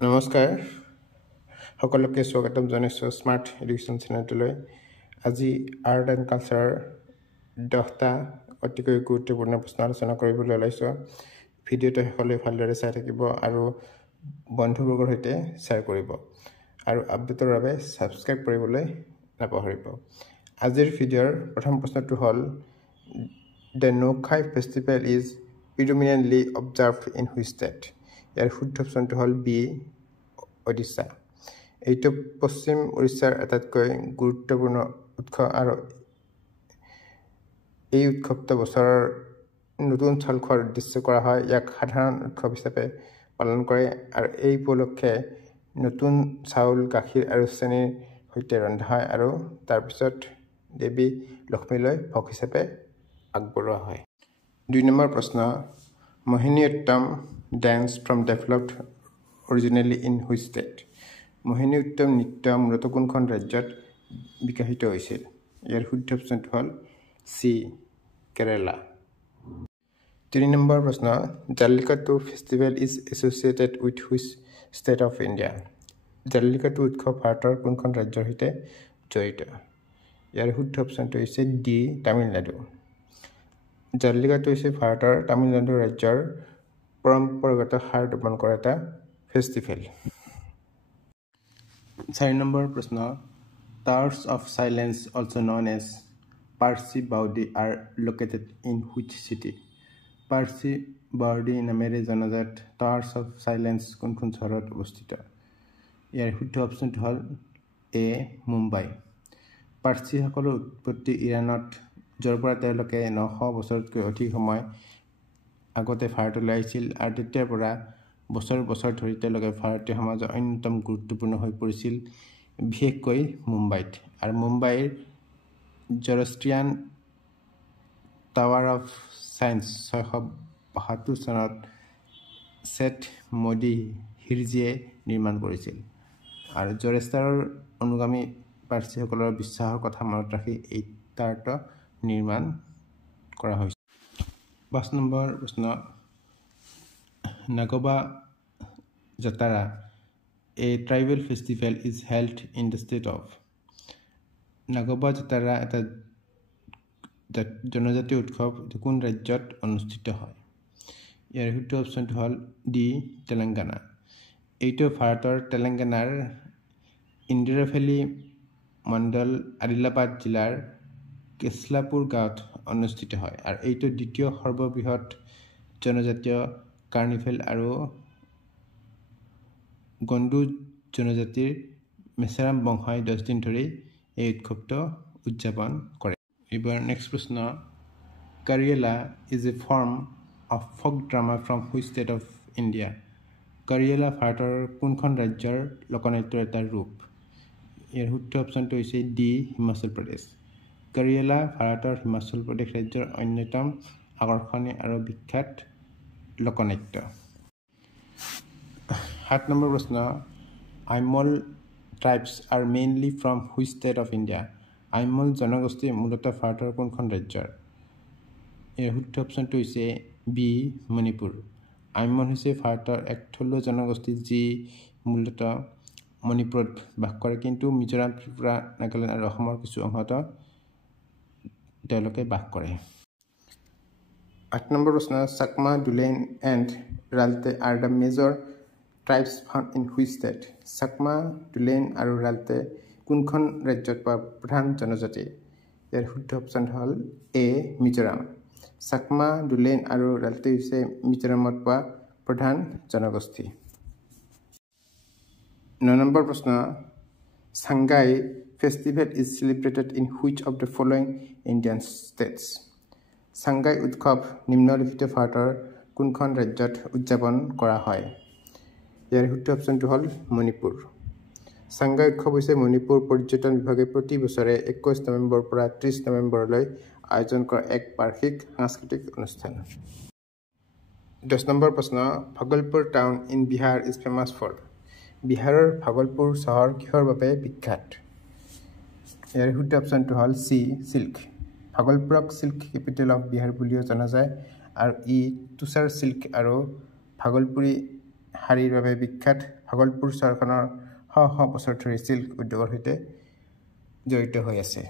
নমস্কাৰ সকলোকে স্বাগতম জনাইছোঁ স্মাৰ্ট এডুকেশ্যন চেনেলটোলৈ। আজি আৰ্ট এণ্ড কালচাৰৰ 10টা অতিকৈ গুৰুত্বপূৰ্ণ প্ৰশ্ন আলোচনা কৰিবলৈ ওলাইছোঁ। ভিডিঅ'টো শেষলৈ ভালদৰে চাই থাকিব আৰু বন্ধুবৰ্গৰ সৈতে শ্বেয়াৰ কৰিব আৰু আপডেটৰ বাবে ছাবস্ক্ৰাইব কৰিবলৈ নাপাহৰিব। আজিৰ ভিডিঅ'ৰ প্ৰথম প্ৰশ্নটো হ'ল the Nuakhai festival is predominantly observed in which state? ইয়াৰ শুদ্ধ অপশ্যনটো হ'ল বি ওড়িশা। এইটো পশ্চিম উৰিষ্যাৰ আটাইতকৈ গুৰুত্বপূৰ্ণ উৎসৱ আৰু এই উৎসৱটো বছৰৰ নতুন চাউল খোৱাৰ উদ্দেশ্যে কৰা হয়। ইয়াক সাধাৰণ উৎসৱ হিচাপে পালন কৰে আৰু এই উপলক্ষে নতুন চাউল, গাখীৰ আৰু চেনিৰ সৈতে ৰন্ধা হয় আৰু তাৰপিছত দেৱী লক্ষ্মীলৈ ভোগ হিচাপে আগবঢ়োৱা হয়। 2 নম্বৰ প্ৰশ্ন, Mohiniyattam dance form developed originally in which state? Mohiniyattam নৃত্য মূলত কোনখন ৰাজ্যত বিকশিত হৈছিল? ইয়াৰ শুদ্ধ অপশ্যনটো হ'ল চি কেৰালা। 3 নম্বৰ প্ৰশ্ন, jallikattu festival is associated with which state of India? Jallikattu উৎসৱ ভাৰতৰ কোনখন ৰাজ্যৰ সৈতে জড়িত? ইয়াৰ শুদ্ধ অপশ্যনটো হৈছে ডি তামিলনাডু। জাল্লিকাট্টু হৈছে ভাৰতৰ তামিলনাডু ৰাজ্যৰ পৰম্পৰাগত হাৰ দমন কৰা এটা ফেষ্টিভেল। 4 নম্বৰ প্ৰশ্ন, towers of silence also' known as Parsi Bawdi are located in which city? Parsi Bawdi নামেৰে জনাজাত টাৱাৰ্ছ অফ চাইলেন্স কোনখন চহৰত অৱস্থিত? ইয়াৰ শুদ্ধ অপশ্যনটো হ'ল এ মুম্বাই। পাৰ্চীসকলৰ উৎপত্তি ইৰাণত, য'ৰ পৰা তেওঁলোকে 900 বছৰতকৈ অধিক সময় আগতে ভাৰতলৈ আহিছিল আৰু তেতিয়াৰ পৰা বছৰ বছৰ ধৰি তেওঁলোকে ভাৰতীয় সমাজৰ অন্যতম গুৰুত্বপূৰ্ণ হৈ পৰিছিল, বিশেষকৈ মুম্বাইত। আৰু মুম্বাইৰ জৰষ্ট্ৰিয়ান টাৱাৰ অফ চায়েন্স 672 চনত ছেঠ মোদী হিৰজীয়ে নিৰ্মাণ কৰিছিল আৰু জৰষ্ট্ৰাৰৰ অনুগামী পাৰ্চীসকলৰ বিশ্বাসৰ কথা মনত ৰাখি এই টাৱাৰটো নিৰ্মাণ কৰা হৈছিল। 5 নম্বৰ প্ৰশ্ন, Nagoba Jatara a tribal festival is held in the state of? Nagoba Jatara এটা জনজাতীয় উৎসৱ কোন ৰাজ্যত অনুষ্ঠিত হয়? ইয়াৰ শুদ্ধ অপশ্যনটো হ'ল ডি তেলেংগানা। এইটো ভাৰতৰ তেলেংগানাৰ ইন্দিৰাভেলী মণ্ডল আদিলাবাদ জিলাৰ কেছলাপুৰ গাঁৱত অনুষ্ঠিত হয় আৰু এইটো দ্বিতীয় সৰ্ববৃহৎ জনজাতীয় কাৰ্নিভেল আৰু গণ্ডু জনজাতিৰ মেচাৰাম বংশই 10 দিন ধৰি এই উৎসৱটো উদযাপন কৰে। এইবাৰ নেক্সট প্ৰশ্ন, Kariyala is a form of folk drama from which state of India? Kariyala ভাৰতৰ কোনখন ৰাজ্যৰ লোকনৃত্যৰ এটা ৰূপ? ইয়াৰ শুদ্ধ অপশ্যনটো হৈছে ডি হিমাচল প্ৰদেশ। কাৰিয়েলা ভাৰতৰ হিমাচল প্ৰদেশ ৰাজ্যৰ অন্যতম আকৰ্ষণীয় আৰু বিখ্যাত লোকনৃত্য। 7 নম্বৰ প্ৰশ্ন, Aimol tribes are mainly from which state of India? Aimol জনগোষ্ঠী মূলতঃ ভাৰতৰ কোনখন ৰাজ্যৰ? ইয়াৰ শুদ্ধ অপশ্যনটো হৈছে বি মণিপুৰ। আইমল হৈছে ভাৰতৰ এক থলুৱা জনগোষ্ঠী যি মূলতঃ মণিপুৰত বাস কৰে, কিন্তু মিজোৰাম, ত্ৰিপুৰা, নাগালেণ্ড আৰু অসমৰ কিছু অংশত তেওঁলোকে বাস কৰে। 8 নম্বৰ প্ৰশ্ন, Chakma, Dulien and Ralte are the major tribes found in which state? Chakma, Dulien আৰু ৰালটে কোনখন ৰাজ্যত পোৱা প্ৰধান জনজাতি? ইয়াৰ শুদ্ধ অপশ্যন হ'ল এ মিজোৰাম। চাকমা, ডুলেন আৰু ৰালটে হৈছে মিজোৰামত পোৱা প্ৰধান জনগোষ্ঠী। 9 নম্বৰ প্ৰশ্ন, Sangai festival is celebrated in which of the following Indian states? Sangai উৎসৱ নিম্নলিখিত ভাৰতৰ কোনখন ৰাজ্যত উদযাপন কৰা হয়? ইয়াৰ শুদ্ধ অপশ্যনটো হ'ল মণিপুৰ। ছাংগাই উৎসৱ হৈছে মণিপুৰ পৰ্যটন বিভাগে প্ৰতি বছৰে 21 নৱেম্বৰৰ পৰা 30 নৱেম্বৰলৈ আয়োজন কৰা এক বাৰ্ষিক সাংস্কৃতিক অনুষ্ঠান। 10 নম্বৰ প্ৰশ্ন, Bhagalpur town in Bihar is famous for? বিহাৰৰ ভাগলপুৰ চহৰ কিহৰ বাবে বিখ্যাত? ইয়াৰ শুদ্ধ অপশ্যনটো হ'ল চি চিল্ক। ভাগলপুৰক চিল্ক কেপিটেল অফ বিহাৰ বুলিও জনা যায় আৰু ই তুষাৰ চিল্ক আৰু ভাগলপুৰী শাৰীৰ বাবে বিখ্যাত ভাগলপুৰ চহৰখনৰ শ বছৰ ধৰি চিল্ক উদ্যোগৰ সৈতে জড়িত হৈ আছে।